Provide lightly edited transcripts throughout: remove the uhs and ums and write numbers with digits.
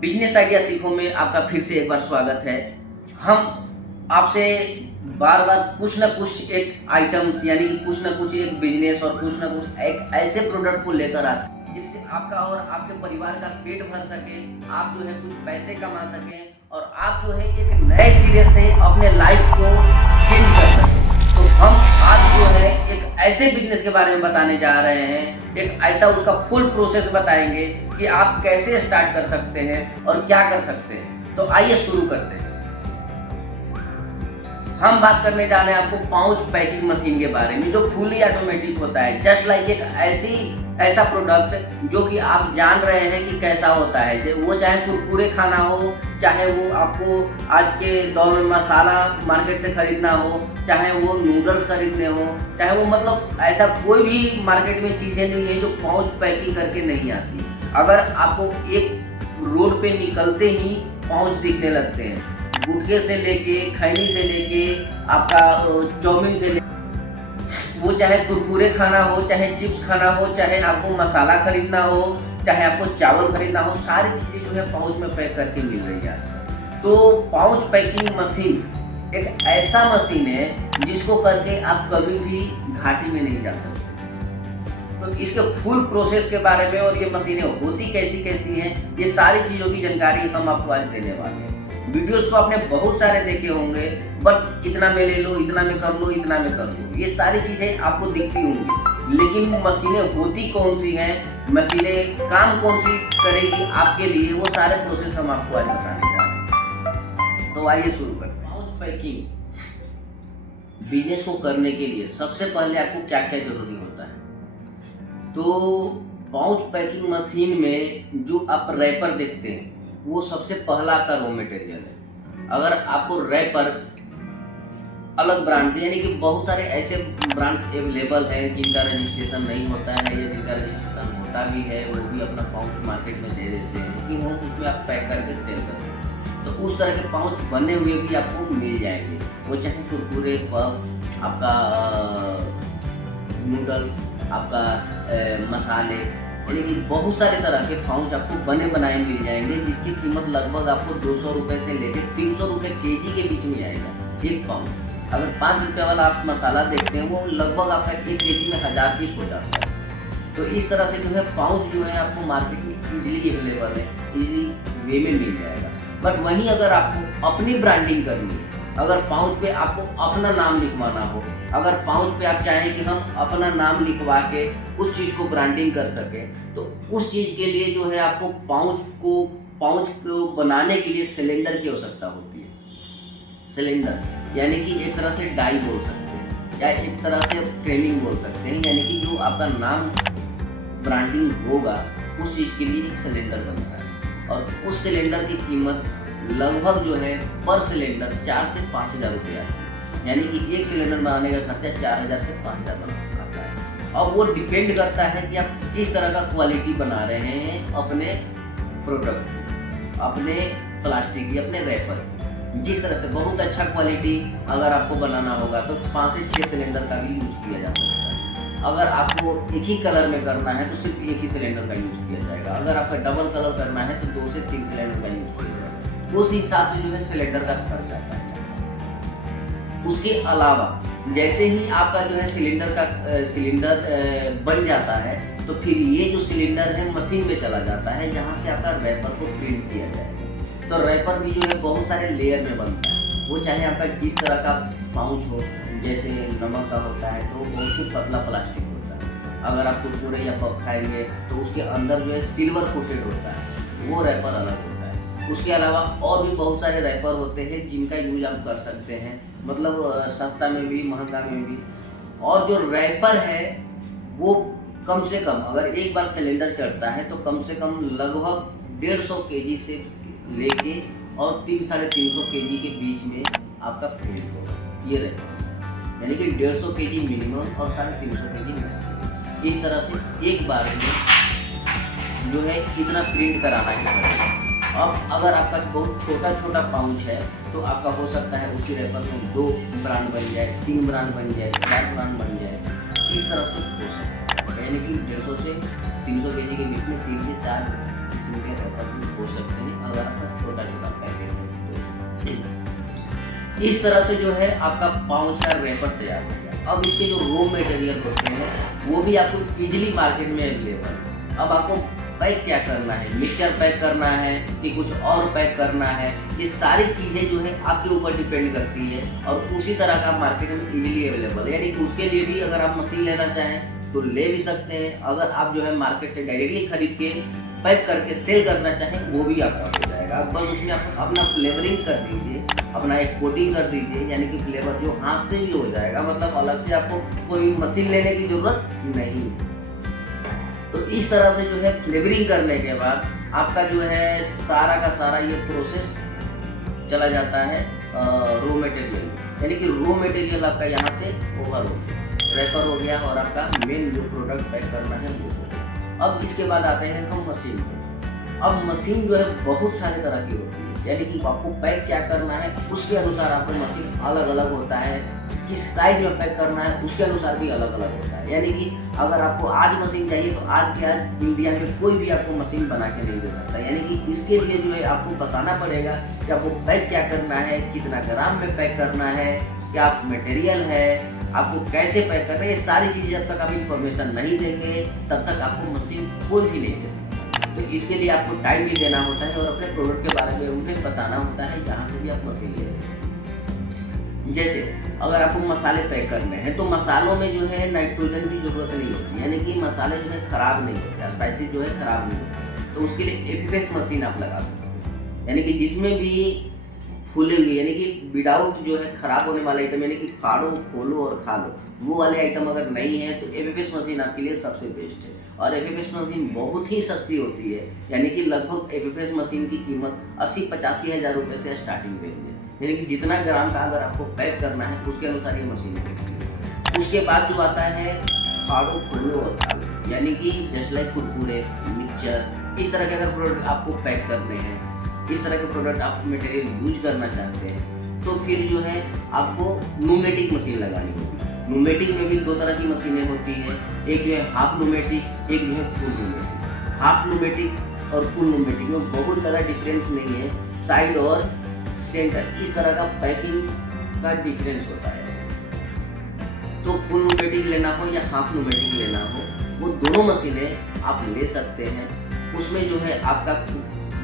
Business idea सीखो में आपका फिर से एक बार स्वागत है। हम आपसे बार बार कुछ ना कुछ एक आइटम्स यानी कि कुछ ना कुछ एक बिजनेस और कुछ ना कुछ एक ऐसे प्रोडक्ट को लेकर आते हैं जिससे आपका और आपके परिवार का पेट भर सके, आप जो है कुछ पैसे कमा सकें और आप जो है एक नए सिरे से अपने लाइफ को चेंज कर सकें। तो हम आज जो है एक ऐसे बिजनेस के बारे में बताने जा रहे हैं, एक ऐसा उसका फुल प्रोसेस बताएंगे कि आप कैसे स्टार्ट कर सकते हैं और क्या कर सकते हैं। तो आइए शुरू करते हैं। हम बात करने जा रहे हैं आपको पाउच पैकिंग मशीन के बारे में, जो फुली ऑटोमेटिक होता है। जस्ट लाइक एक ऐसा प्रोडक्ट जो कि आप जान रहे हैं कि कैसा होता है, वो चाहे कुरकुरे खाना हो, चाहे वो आपको आज के दौर में मसाला मार्केट से खरीदना हो, चाहे वो नूडल्स खरीदने हो, चाहे वो मतलब ऐसा कोई भी मार्केट में चीज़ें नहीं है जो पाउच पैकिंग करके नहीं आती। अगर आपको एक रोड पे निकलते ही पाउच दिखने लगते हैं, गुटखे से लेके, खैनी से लेके, आपका चाउमीन से लेके, वो चाहे कुरकुरे खाना हो, चाहे चिप्स खाना हो, चाहे आपको मसाला खरीदना हो, चाहे आपको चावल खरीदना हो, सारी चीज़ें जो है पाउच में पैक करके मिल रही है आजकल। तो पाउच पैकिंग मशीन एक ऐसा मशीन है जिसको करके आप कभी भी घाटी में नहीं जा सकते। तो इसके फुल प्रोसेस के बारे में और ये मशीनें होती कैसी कैसी हैं, ये सारी चीज़ों की जानकारी हम आपको आज देने वाले हैं। वीडियोस तो आपने बहुत सारे देखे होंगे, बट इतना में ले लो, इतना में कर लो, इतना में कर लो, ये सारी चीज़ें आपको दिखती होंगी, लेकिन मशीनें होती कौन सी हैं, मशीनें काम कौन सी करेगी आपके लिए, वो सारे प्रोसेस हम आपको आज बताने जा रहे हैं। तो आइए शुरू करते हैं। पाउच पैकिंग बिजनेस को करने के लिए सबसे पहले आपको क्या क्या जरूरी होता है। तो पाउच पैकिंग मशीन में जो आप रैपर देखते हैं वो सबसे पहला आपका रॉ मटेरियल है। अगर आपको रैपर अलग ब्रांड से, यानी कि बहुत सारे ऐसे ब्रांड्स अवेलेबल हैं जिनका रजिस्ट्रेशन नहीं होता है या जिनका रजिस्ट्रेशन होता भी है, वो भी अपना पाउच मार्केट में दे देते हैं कि वो उसमें आप पैक करके सेल कर सकते हैं। तो उस तरह के पाउच बने हुए भी आपको मिल जाएंगे, वो चाहे कुरकुरे, पफ, आपका नूडल्स, आपका मसाले, यानी कि बहुत सारे तरह के पाउच आपको बने बनाए मिल जाएंगे, जिसकी कीमत लगभग आपको 200 रुपये से लेकर 300 रुपये केजी के बीच में आएगा एक पाउच। अगर 5 रुपये वाला आप मसाला देखते हैं वो लगभग आपका 1 केजी में 1000 पीस हो जाता है। तो इस तरह से जो है पाउच जो है आपको मार्केट में ईजिली अवेलेबल है, ईजिली वे में मिल जाएगा। बट वहीं अगर आपको अपनी ब्रांडिंग करनी है, अगर पाउच पे आपको अपना नाम लिखवाना हो, अगर पाउच पे आप चाहें कि हम अपना नाम लिखवा के उस चीज़ को ब्रांडिंग कर सकें, तो उस चीज़ के लिए जो है आपको पाउच को बनाने के लिए सिलेंडर की आवश्यकता होती है। सिलेंडर यानी कि एक तरह से डाई बोल सकते हैं या एक तरह से ट्रेनिंग बोल सकते हैं, यानी कि जो आपका नाम ब्रांडिंग होगा उस चीज़ के लिए एक सिलेंडर बनता है। और उस सिलेंडर की कीमत लगभग जो है पर सिलेंडर 4 से 5 हज़ार रुपये आती है, यानी कि एक सिलेंडर बनाने का खर्चा 4000 से 5000 आता है। और वो डिपेंड करता है कि आप किस तरह का क्वालिटी बना रहे हैं अपने प्रोडक्ट, अपने प्लास्टिक या अपने रैपर। जिस तरह से बहुत अच्छा क्वालिटी अगर आपको बनाना होगा तो 5 से 6 सिलेंडर का भी यूज किया जा सकता है। अगर आपको एक ही कलर में करना है तो सिर्फ एक ही सिलेंडर का यूज किया जाएगा। अगर आपका डबल कलर करना है तो 2 से 3 सिलेंडर का यूज किया जाएगा। उस हिसाब से जो है सिलेंडर का खर्च आता है। उसके अलावा जैसे ही आपका जो है सिलेंडर बन जाता है, तो फिर ये जो सिलेंडर है मशीन में चला जाता है, जहाँ से आपका रैपर को प्रिंट किया जाएगा। तो रैपर भी जो है बहुत सारे लेयर में बनता है, वो चाहे आपका जिस तरह का पाउच हो, जैसे नमक का होता है तो बहुत ही पतला प्लास्टिक होता है। अगर आप कुरकुरे या पफ खाएंगे तो उसके अंदर जो है सिल्वर कोटेड होता है, वो रैपर अलग होता है। उसके अलावा और भी बहुत सारे रैपर होते हैं जिनका यूज आप कर सकते हैं, मतलब सस्ता में भी महंगा में भी। और जो रैपर है वो कम से कम अगर एक बार सिलेंडर चढ़ता है तो कम से कम लगभग 150 केजी से लेके और 300-350 केजी के बीच में आपका प्रिंट होगा ये रैपर, यानी कि 150 केजी मिनिमम और 350 केजी मैक्सिमम। इस तरह से एक बार में जो है इतना प्रिंट कराना ही पड़ेगा। अब अगर आपका बहुत छोटा छोटा पाउच है तो आपका हो सकता है उसी रैपर में 2 ब्रांड बन जाए, 3 ब्रांड बन जाए, 4 ब्रांड बन जाए, इस तरह से हो सकता है। यानी कि 150 से 300 केजी के बीच में 3 से 4 किस्म के रैपर भी हो सकते हैं अगर इस तरह से जो है आपका पाउच का रैपर तैयार हो गया। अब इसके जो रॉ मटेरियल होते हैं वो भी आपको इजीली मार्केट में अवेलेबल है। अब आपको पैक क्या करना है, मिक्सचर पैक करना है कि कुछ और पैक करना है, ये सारी चीज़ें जो है आपके ऊपर डिपेंड करती है और उसी तरह का मार्केट में इजीली अवेलेबल है। यानी कि उसके लिए भी अगर आप मशीन लेना चाहें तो ले भी सकते हैं। अगर आप जो है मार्केट से डायरेक्टली खरीद के पैक करके सेल करना चाहें वो भी आपका हो जाएगा। बस उसमें आप अपना फ्लेवरिंग कर दीजिए, अपना एक कोटिंग कर दीजिए, यानी कि फ्लेवर जो हाथ से भी हो जाएगा, मतलब अलग से आपको कोई मशीन लेने की ज़रूरत नहीं। तो इस तरह से जो है फ्लेवरिंग करने के बाद आपका जो है सारा का सारा ये प्रोसेस चला जाता है रॉ मटेरियल, यानी कि रॉ मटेरियल आपका यहाँ से ओवर हो गया, रैपर हो गया और आपका मेन जो प्रोडक्ट पैक करना है वो हो गया। अब इसके बाद आते हैं हम मशीन पे। अब मशीन जो है बहुत सारे तरह की होती है, यानी कि आपको पैक क्या करना है उसके अनुसार आपको मशीन अलग अलग होता है, किस साइज में पैक करना है उसके अनुसार भी अलग अलग होता है। यानी कि अगर आपको आज मशीन चाहिए तो आज के आज इंडिया में कोई भी आपको मशीन बना के नहीं दे सकता। यानी कि इसके लिए जो है आपको बताना पड़ेगा कि आपको पैक क्या करना है, कितना ग्राम में पैक करना है, क्या मटेरियल है, आपको कैसे पैक करना है। ये सारी चीज़ें जब तक आप इन्फॉर्मेशन नहीं देंगे तब तक आपको मशीन कोई भी नहीं दे सकता। तो इसके लिए आपको टाइम भी देना होता है और अपने प्रोडक्ट के बारे में उन्हें बताना होता है जहाँ से भी आप मशीन ले रहे हैं। जैसे अगर आपको मसाले पैक करने हैं तो मसालों में जो है नाइट्रोजन की ज़रूरत नहीं होती, यानी कि मसाले जो है ख़राब नहीं होते, स्पाइसी जो है ख़राब नहीं होते। तो उसके लिए एपीएस मशीन आप लगा सकते हैं, यानी कि जिसमें भी फूले हुए, यानी कि विदाउट जो है ख़राब होने वाले आइटम, यानी कि फाड़ो खोलो और खा लो, वो वाले आइटम अगर नहीं है तो एपीएस मशीन आपके लिए सबसे बेस्ट है। और एपीएस मशीन बहुत ही सस्ती होती है, यानी कि लगभग एपीएस मशीन की कीमत 80-85 हज़ार रुपये से स्टार्टिंग रेंज है। यानी कि जितना ग्राम का अगर आपको पैक करना है उसके अनुसार ये मशीन है। उसके बाद जो आता है फाड़ो खोलो और खा लो, यानी कि जस्ट लाइक कुरकुरे, मिक्सचर, इस तरह के अगर प्रोडक्ट आपको पैक करने हैं, इस तरह के प्रोडक्ट आप मटेरियल यूज करना चाहते हैं तो फिर जो है आपको न्यूमेटिक मशीन लगानी होगी। न्यूमेटिक में भी दो तरह की मशीनें होती हैं, एक जो है हाफ न्यूमेटिक, एक जो है फुल न्यूमेटिक। हाफ न्यूमेटिक और फुल न्यूमेटिक में बहुत ज़्यादा डिफरेंस नहीं है, साइड और सेंटर इस तरह का पैकिंग का डिफरेंस होता है। तो फुल न्यूमेटिक लेना हो या हाफ न्यूमेटिक लेना हो, वो दोनों मशीनें आप ले सकते हैं। उसमें जो है आपका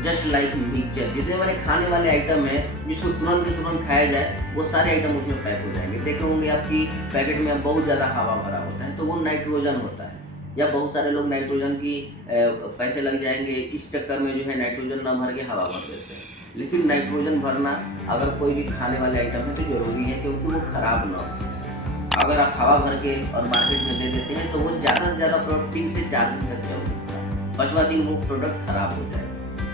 जस्ट लाइक मिक्सचर, जितने वाले खाने वाले आइटम है जिसको तुरंत के तुरंत खाया जाए वो सारे आइटम उसमें पैक हो जाएंगे। देखे होंगे आपकी पैकेट में बहुत ज़्यादा हवा भरा होता है तो वो नाइट्रोजन होता है, या बहुत सारे लोग नाइट्रोजन की पैसे लग जाएंगे इस चक्कर में जो है नाइट्रोजन ना भर के हवा भर देते हैं। लेकिन नाइट्रोजन भरना अगर कोई भी खाने वाले आइटम है तो ज़रूरी है क्योंकि वो ख़राब ना हो। अगर आप हवा भर के और मार्केट में दे देते हैं तो वो ज़्यादा से ज़्यादा प्रोडक्ट 3 से 4 दिन तक चल सकता है, 5वां दिन वो प्रोडक्ट ख़राब हो जाएगा।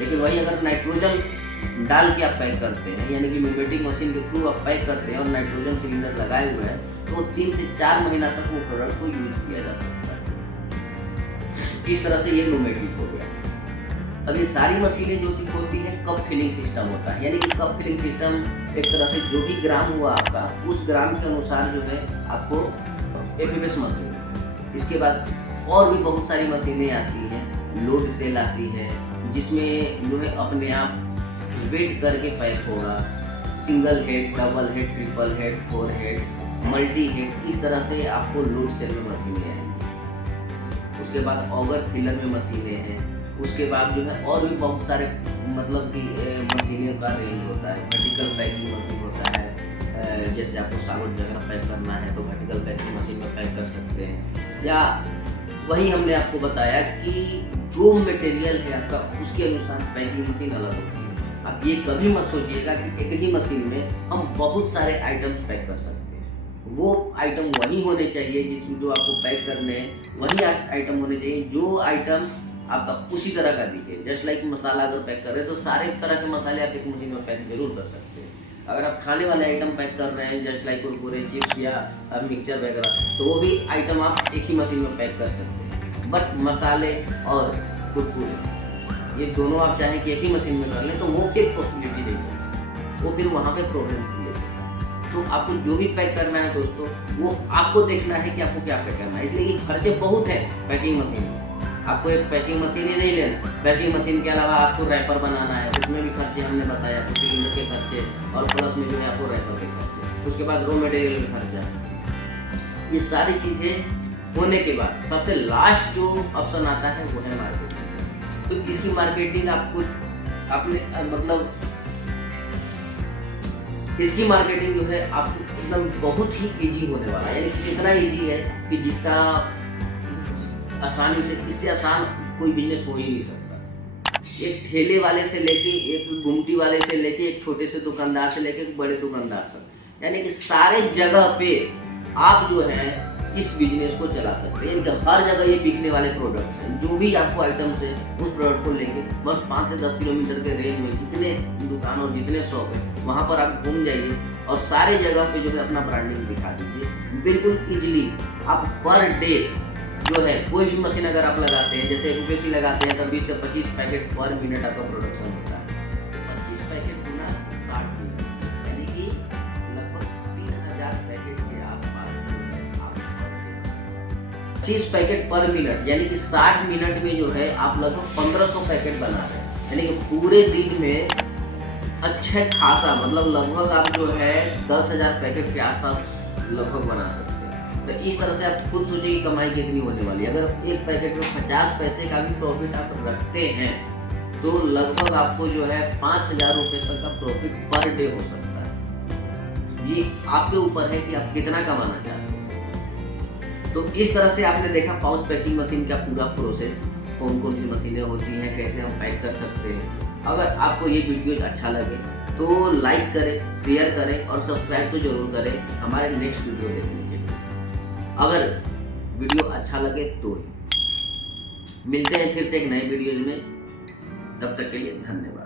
लेकिन वही अगर नाइट्रोजन डाल के आप पैक करते हैं, यानी कि न्यूमेटिक मशीन के थ्रू आप पैक करते हैं और नाइट्रोजन सिलेंडर लगाए हुए हैं तो 3 से 4 महीना तक वो प्रोडक्ट को यूज किया जा सकता है। इस तरह से ये न्यूमेटिक हो गया। अब ये सारी मशीनें जो होती है कप फिलिंग सिस्टम होता है, यानी कि कप फिलिंग सिस्टम एक तरह से जो भी ग्राम हुआ आपका उस ग्राम के अनुसार जो है आपको एपीएस मशीन। इसके बाद और भी बहुत सारी मशीनें आती हैं, लोड सेल आती है जिसमें जो है अपने आप वेट करके पैक होगा, single head, double head, triple head, 4 head, multi head, इस तरह से आपको लोड सेल में मशीनें आएंगी। उसके बाद ऑगर फिलर में मशीनें हैं। उसके बाद जो है और भी बहुत सारे मतलब कि मशीनों का रेंज होता है। वर्टिकल पैकिंग मशीन होता है, जैसे आपको साबुत वगैरह पैक करना है तो वर्टिकल पैकिंग मशीन में पैक कर सकते हैं। या वही हमने आपको बताया कि जो मटेरियल है आपका उसके अनुसार पैकिंग मशीन अलग होती है। आप ये कभी मत सोचिएगा कि एक ही मशीन में हम बहुत सारे आइटम्स पैक कर सकते हैं। वो आइटम वही होने चाहिए जिसमें जो आपको पैक करने हैं वही आइटम होने चाहिए जो आइटम आपका उसी तरह का दिखे। जस्ट लाइक मसाला अगर पैक कर रहे हैं तो सारे तरह के मसाले आप एक मशीन में पैक जरूर कर सकते हैं। अगर आप खाने वाले आइटम पैक कर रहे हैं जस्ट लाइक कुरकुरे, चिप्स या मिक्सचर वगैरह तो वो भी आइटम आप एक ही मशीन में पैक कर सकते हैं। बट मसाले और कुरकुरे ये दोनों आप चाहें कि एक ही मशीन में कर लें तो वो एक पॉसिबिलिटी नहीं है, वो फिर वहाँ पे प्रॉब्लम क्रिएट। तो आपको जो भी पैक करना है दोस्तों वो आपको देखना है कि आपको क्या पैक करना है। इसलिए कि खर्चे बहुत है पैकिंग मशीन में। आपको एक पैकिंग मशीन ही नहीं लेना, पैकिंग मशीन के अलावा आपको रैपर बनाना है, उसमें भी खर्चा खर्चे हमने बताया, तो सिलेंडर के खर्चे और प्लस में जो है आपको रैपर के खर्चे, उसके बाद रॉ मटेरियल का खर्चा, ये सारी चीज़ें होने के बाद सबसे लास्ट जो ऑप्शन आता है वो है मार्केटिंग। तो इसकी मार्केटिंग आपको अपने मतलब इसकी मार्केटिंग जो है आपको एकदम बहुत ही इजी होने वाला है, यानी कि इतना इजी है कि जिसका आसानी से, इससे आसान कोई बिजनेस हो ही नहीं सकता। एक ठेले वाले से लेके, एक गुमटी वाले से लेके, एक छोटे से दुकानदार से लेके एक बड़े दुकानदार तक, यानी कि सारे जगह पे आप जो है इस बिजनेस को चला सकते हैं। यानी हर जगह ये बिकने वाले प्रोडक्ट्स हैं, जो भी आपको आइटम्स है उस प्रोडक्ट को लेके बस 5 से 10 किलोमीटर के रेंज में जितने दुकान और जितने शॉप है वहाँ पर आप घूम जाइए और सारे जगह पे जो है अपना ब्रांडिंग दिखा दीजिए। बिल्कुल इजीली आप पर डे जो है कोई भी मशीन अगर आप लगाते हैं, जैसे यूपीएससी लगाते हैं तो 20 से 25 पैकेट पर मिनट आपका प्रोडक्शन होता है। 25 पैकेट गुना 60 मिनट, यानी कि लगभग 3000 पैकेट के आसपास आप 25 पैकेट पर मिनट, यानी कि 60 मिनट में जो है आप लगभग 1500 पैकेट बना रहे हैं। यानी कि पूरे दिन में अच्छा खासा, मतलब लगभग आप जो है 10,000 पैकेट के आसपास लगभग बना सकते हैं। तो इस तरह से आप खुद सोचिए कि कमाई कितनी होने वाली है। अगर एक पैकेट में 50 पैसे का भी प्रॉफिट आप रखते हैं तो लगभग आपको जो है 5,000 रुपये तक का प्रॉफिट पर डे हो सकता है। ये आपके ऊपर है कि आप कितना कमाना चाहते हैं। तो इस तरह से आपने देखा पाउच पैकिंग मशीन का पूरा प्रोसेस, कौन कौन सी मशीनें होती हैं, कैसे हम पैक कर सकते हैं। अगर आपको ये वीडियो अच्छा लगे तो लाइक करें, शेयर करें और सब्सक्राइब तो जरूर करें हमारे नेक्स्ट वीडियो देखने के लिए। अगर वीडियो अच्छा लगे तो ही। मिलते हैं फिर से एक नए वीडियो में, तब तक के लिए धन्यवाद।